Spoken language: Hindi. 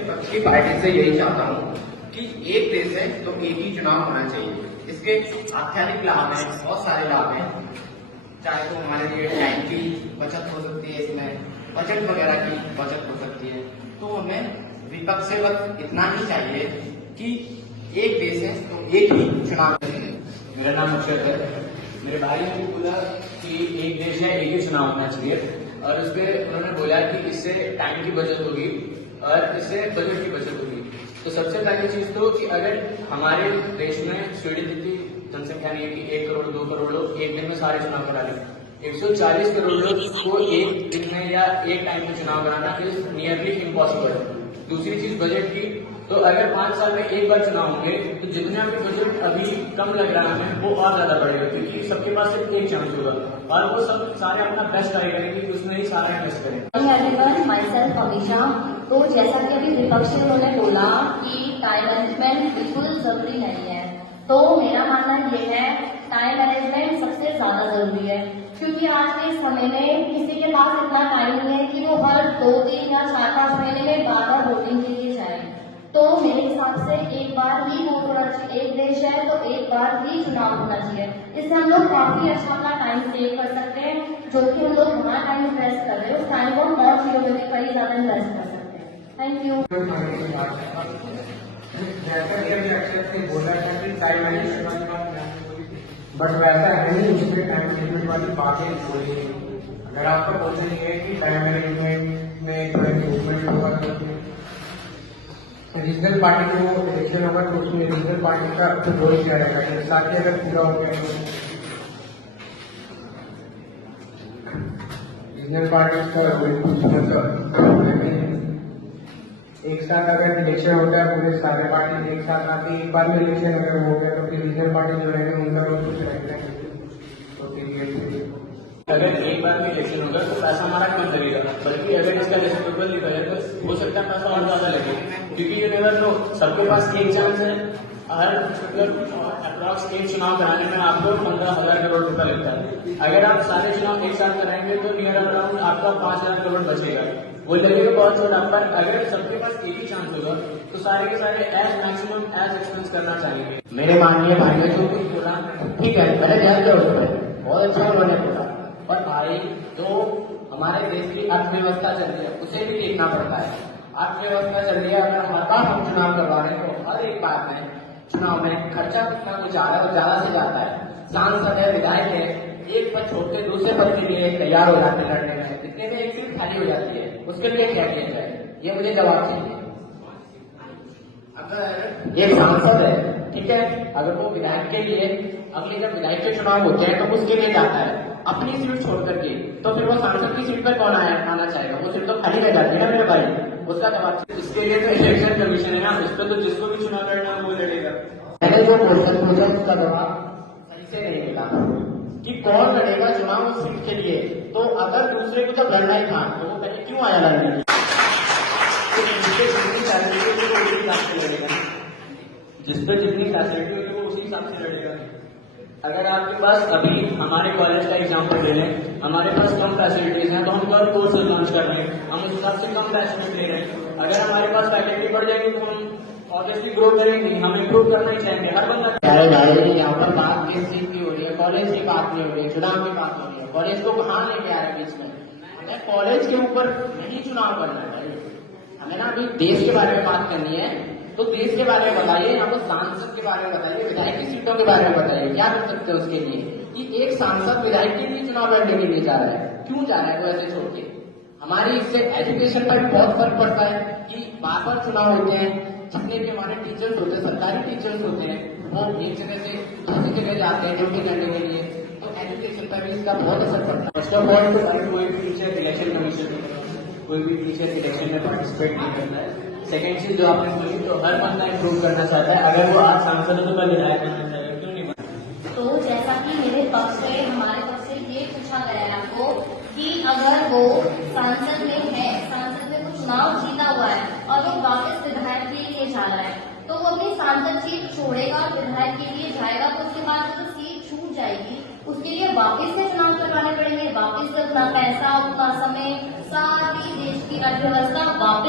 विपक्ष की पार्टी से यही चाहता हूँ कि एक देश है तो एक ही चुनाव होना चाहिए। इसके आख्यानिक लाभ हैं, बहुत सारे लाभ हैं। चाहे तो हमारे लिए टाइम की बचत हो सकती है, इसमें बजट वगैरह की बचत हो सकती है। तो हमें विपक्ष से बस इतना ही चाहिए कि एक देश है तो एक ही चुनाव। मेरा नाम अक्षर है। मेरे भाई ने बोला कि एक देश है एक ही चुनाव होना चाहिए, और उसपे उन्होंने बोला कि इससे टाइम की बचत होगी और इससे बजट की बचत होगी। तो सबसे पहली चीज तो कि अगर हमारे देश में स्वीडन जितनी जनसंख्या नहीं है कि 1 करोड़ 2 करोड़ लोग एक दिन में सारे चुनाव करा लें, 140 करोड़ लोग को एक दिन में या एक टाइम में चुनाव कराना इज नियरली इम्पॉसिबल है। दूसरी चीज बजट की, तो अगर 5 साल में एक बार चुनाव होंगे तो जितना भी बजट अभी कम लग रहा है हमें वो और ज्यादा बढ़ेगा, क्योंकि सबके पास सिर्फ एक चांस होगा और वो सब सारे अपना बेस्ट ट्राई करेंगे कि उसमें ही सारा इन्वेस्ट करें। माइसेल्फ अमीशा। तो जैसा कि अभी विपक्ष ने उन्होंने बोला कि टाइम मैनेजमेंट बिल्कुल जरूरी नहीं है, तो मेरा मानना यह है टाइम मैनेजमेंट सबसे ज्यादा जरूरी है, क्योंकि आज के समय में किसी के पास इतना टाइम नहीं है कि वो हर 2 दिन या 4-5 महीने में बार-बार वोटिंग के लिए जाए। तो मेरे हिसाब से एक बार ही वोट होना चाहिए। एक देश है तो एक बार ही चुनाव होना चाहिए। इससे हम लोग काफी अच्छा अपना टाइम सेव कर सकते हैं, जो कि हम लोग हमारा टाइम इन्वेस्ट कर रहे हैं उस टाइम को हम और चीजों में भी कई ज्यादा इन्वेस्ट कर सकते हैं। Thank you. जैसा कि अभी अक्षर ने बोला था कि टाइम मैनेजमेंट, बट वैसा है नहीं, उसमें टाइम मैनेजमेंट वाली बातें बोली। अगर आपका क्वेश्चन ये है कि टाइम मैनेजमेंट में थोड़ा इम्प्रूवमेंट होगा तो रीजनल पार्टी को इलेक्शन होगा तो उसमें रीजनल पार्टी का रोल क्या रहेगा, जैसे साथ ही अगर पूरा हो गया तो रीजनल पार्टी का रोल एक साथ अगर इलेक्शन होता है पूरे सारे पार्टी एक साथ आते एक बार में इलेक्शन अगर हो गया तो फिर रीजनल पार्टी जो रहेगा उनका रोल कुछ रहेगा। तो फिर ये अगर एक बार में इलेक्शन होगा तो पैसा हमारा कम लगेगा, बल्कि अगर इसका इलेक्शन पेपर लिखा जाए तो हो सकता है पैसा और ज्यादा लगे, क्योंकि ये नेवर नो, सबके पास एक चांस है। हर अप्रॉक्स एक चुनाव कराने में आपको 15,000 करोड़ रुपया लगता है। अगर आप सारे चुनाव एक साथ कराएंगे तो नियर अराउंड आपका 5,000 करोड़ बचेगा। वो लगेगा बहुत छोटा, पर अगर सबके पास एक ही चांस होगा तो सारे के सारे एज मैक्सिमम एज एक्सपेंस करना चाहेंगे। मेरे माननीय भाई ने जो कुछ बोला ठीक है, मैंने ध्यान दिया उस पर, बहुत अच्छा उन्होंने बोला। पर भाई जो हमारे देश की अर्थव्यवस्था चल रही है उसे भी देखना पड़ता है। अर्थव्यवस्था चल रही है, अगर हर बार हम चुनाव करवा रहे हैं तो हर एक बात में चुनाव में खर्चा कितना कुछ आ रहा है और ज्यादा से जाता है। सांसद है, विधायक है, एक पद छोड़ के दूसरे पद के लिए तैयार हो जाते हैं लड़ने में, इतने में एक सीट खाली हो जाती है, उसके लिए क्या किया जाए, ये मुझे जवाब चाहिए। अगर एक सांसद है, ठीक है, अगर वो विधायक के लिए अगले जब विधायक के चुनाव होते हैं तो उसके लिए जाता है अपनी सीट छोड़ करके, तो फिर वो सांसद की सीट पर कौन आना चाहेगा, वो सीट तो खाली रह जाती है ना मेरे भाई, उसका जवाब। इसके लिए तो इलेक्शन कमीशन है ना, उस पर तो जिसको भी चुनाव लड़ना है वो लड़ेगा। मैंने जो क्वेश्चन पूछा उसका जवाब सही से नहीं मिला कि कौन लड़ेगा चुनाव उस सीट के लिए। तो अगर दूसरे को जब लड़ना ही था तो वो पहले क्यों आया लड़ने? जिस पर जितनी फैसिलिटी होगी वो उसी हिसाब से लड़ेगा। अगर आपके पास अभी हमारे कॉलेज का एग्जाम्पल ले लें, हमारे पास कम फैसिलिटीज हैं तो हम और कोर्सेज लॉन्च कर रहे हैं, हम उस हिसाब से कम फैसिलिटी ले रहे हैं। अगर हमारे पास फैकल्टी बढ़ जाएगी तो हम ऑब्वियसली ग्रो करेंगे, हम इम्प्रूव करना ही चाहेंगे हर बंदा। यहाँ पर बात किस चीज की हो रही है, कॉलेज की बात नहीं हो रही है, चुनाव की बात हो रही है। कॉलेज को कहाँ लेके आ रहे हैं बीच में? हमें कॉलेज के ऊपर नहीं चुनाव करना है, हमें ना अभी देश के बारे में बात करनी है। तो देश के बारे में बताइए, हमको सांसद के बारे में बताइए, विधायक की सीटों के बारे में बताइए, क्या कर सकते हैं उसके लिए कि एक सांसद विधायक के लिए चुनाव लड़ने के लिए जा रहा है, क्यों जा रहा है वो ऐसे छोड़ के? हमारी इससे एजुकेशन पर भी बहुत फर्क पड़ता है कि बार बार चुनाव होते हैं। जितने भी हमारे टीचर्स होते हैं, सरकारी टीचर्स होते हैं, वो एक जगह से दूसरी जगह जाते हैं ड्यूटी करने के लिए, तो एजुकेशन पर भी इसका बहुत असर पड़ता है। फर्स्ट ऑफ ऑल तो कोई भी टीचर इलेक्शन कमीशन, कोई भी टीचर इलेक्शन में पार्टिसिपेट नहीं करता है। सेकेंड चीज जो आपने बोली, तो हर बंदा इम्प्रूव करना चाहता है, अगर वो आज सांसद है तो कल विधायक बनना चाहेगा, क्यों नहीं बनना? तो जैसा कि मेरे पक्ष से हमारे पक्ष से ये पूछा गया है आपको कि अगर वो सांसद में है, सांसद में वो चुनाव जीता हुआ है और वो वापस विधायक के लिए जा रहा है, तो वो अपनी सांसद सीट छोड़ेगा, विधायक के लिए जाएगा, तो उसके बाद जो सीट छूट जाएगी उसके लिए वापस से चुनाव करवाने पड़ेंगे, वापस से उतना पैसा, उतना समय, सारी देश की अर्थव्यवस्था वापस